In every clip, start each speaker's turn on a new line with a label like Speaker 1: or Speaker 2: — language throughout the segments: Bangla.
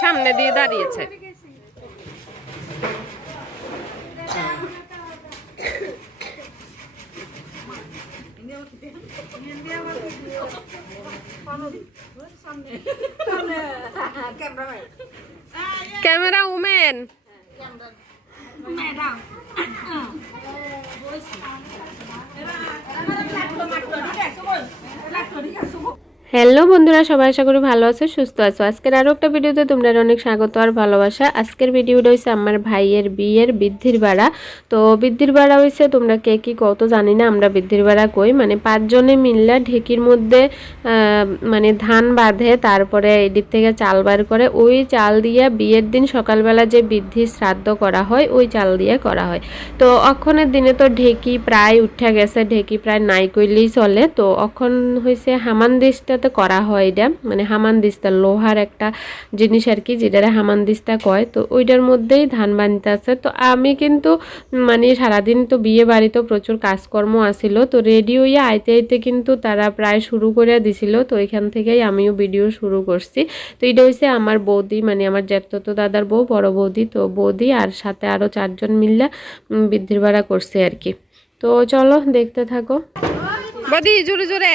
Speaker 1: সামনে দিয়ে দাঁড়িয়েছে। Camera women. হ্যালো বন্ধুরা, সবাই আশা করি ভালো আছো, সুস্থ আছো। আজকের আরও একটা ভিডিওতে তোমরা অনেক স্বাগত আর ভালোবাসা। আজকের ভিডিওটা হয়েছে আমার ভাইয়ের বিয়ের বৃদ্ধির ভাড়া। তো বৃদ্ধির ভাড়া হয়েছে তোমরা কে কী কত জানি না, আমরা বৃদ্ধির ভাড়া কই। মানে পাঁচজনে মিললে ঢেকির মধ্যে মানে ধান বাঁধে, তারপরে এদিক থেকে চাল বার করে। ওই চাল দিয়ে বিয়ের দিন সকালবেলা যে বৃদ্ধি শ্রাদ্ধ করা হয়, ওই চাল দিয়ে করা হয়। তো অক্ষণের দিনে তো ঢেকি প্রায় উঠে গেছে, ঢেকি প্রায় নাই কইলেই চলে। তো অক্ষণ হয়েছে হামানদিস্তাতে করা হয় এটা। মানে হামানদিস্তা, লোহার একটা জিনিস আর কি যেটা হামানদিস্তা কয়। তো ওইটার মধ্যেই ধান বানতে আছে। তো আমি কিন্তু মানে সারাদিন তো বিয়ে বাড়িতে প্রচুর কাজকর্ম আসিল। তো রেডি হইয়া আইতে আইতে কিন্তু তারা প্রায় শুরু করে দিছিল। তো এখান থেকেই আমিও ভিডিও শুরু করছি। তো এটা হচ্ছে আমার বৌদি মানে আমার জ্যাঠতো দাদার বউ, বড় বৌদি। তো বৌদি আর সাথে আরও চারজন মিললে বৃদ্ধির ভাড়া করছে আর কি। তো চলো, দেখতে থাকো। বৌদি, জোরে জোরে।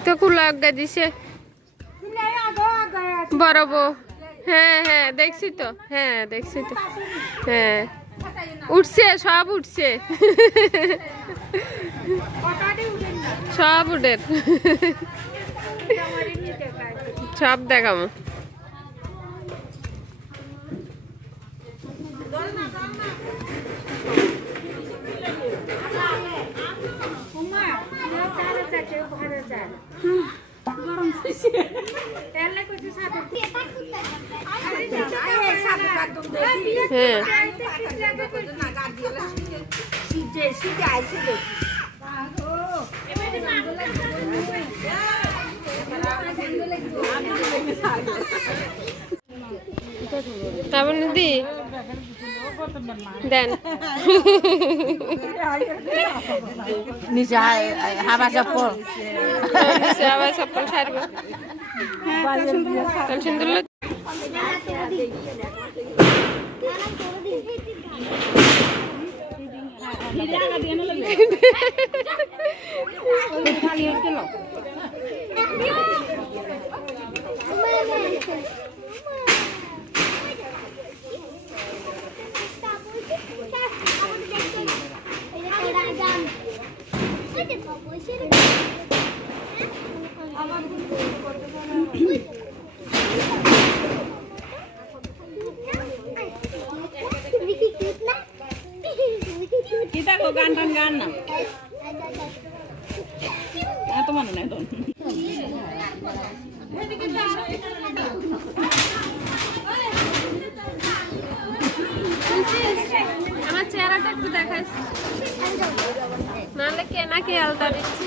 Speaker 1: তো কুলা আজ্ঞা দিছে বড় বউ হ্যাঁ হ্যাঁ দেখছি তো হ্যাঁ দেখছি তো হ্যাঁ উঠছে সব উঠছে সব উঠে সব দেখাবো হ্যাঁ তারপর দিদি? দেন।
Speaker 2: নিচে হাবা চপ্পল।
Speaker 1: নিচে আবার চপ্পল তাহলে সুন্দর লাগছে।
Speaker 2: Kita kok ganteng gana atau mana nih don
Speaker 1: আমার চেহারাটা একটু দেখাস নাহলে কে না কে আলতা দিচ্ছে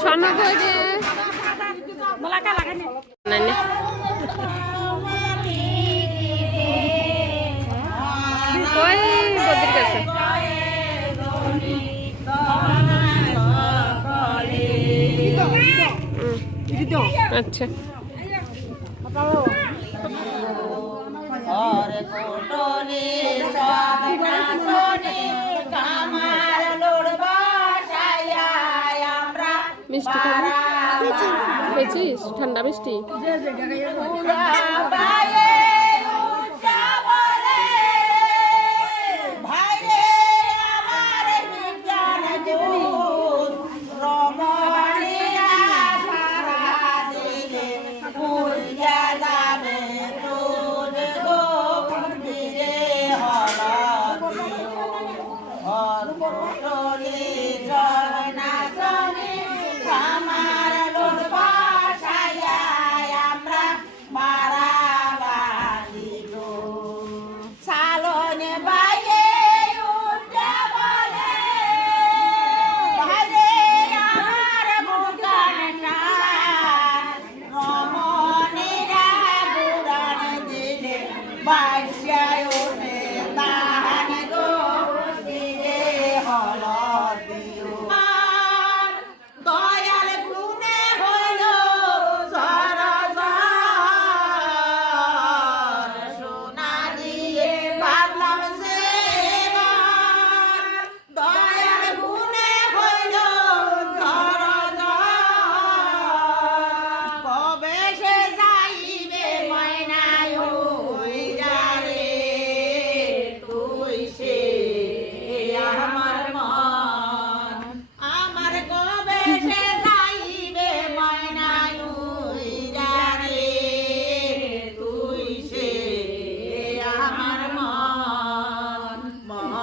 Speaker 1: স্বর্ণ কই রে নাই না কই বদ্রির কাছে হুম। আচ্ছা
Speaker 2: ঘরে কোটরে সদনাশনে কামার লোড় বসাইয়া আমরা
Speaker 1: মিষ্টি খাব? খেয়েছিস? ঠান্ডা মিষ্টি?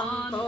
Speaker 2: on